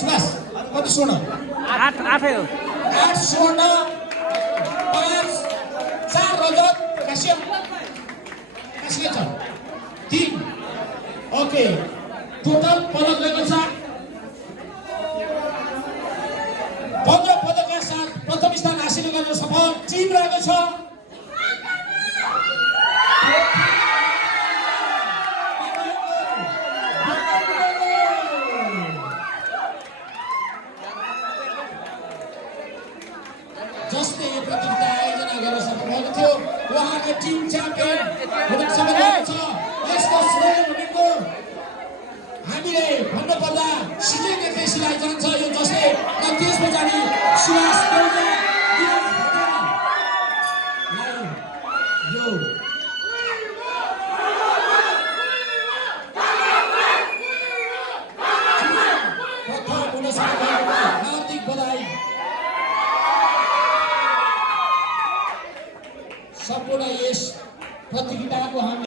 सुभाष कति स्वर्ण 8 हो 8 स्वर्ण 5 4 रजत काश्य छ 3 ओके टोटल पदक रहेको छ 15 पदकका साथ प्रथम स्थान हासिल गर्न सफल टिम रहेको छ जसले यो प्रतियोगिता आयोजना गर्न सक्नु भएको थियो उहाँको टिम च्याम्पियन हुन सक्नुभएको छ यस्तो श्रेय भनेको हामीले भन्नुपर्दा सिजै केसीलाई जान्छ यो जसले त्यसमा जाने सुभाष यो प्रथम हुन सक्नुभएको हार्दिक बधाई सम्पूर्ण यस प्रतियोगिताको हामी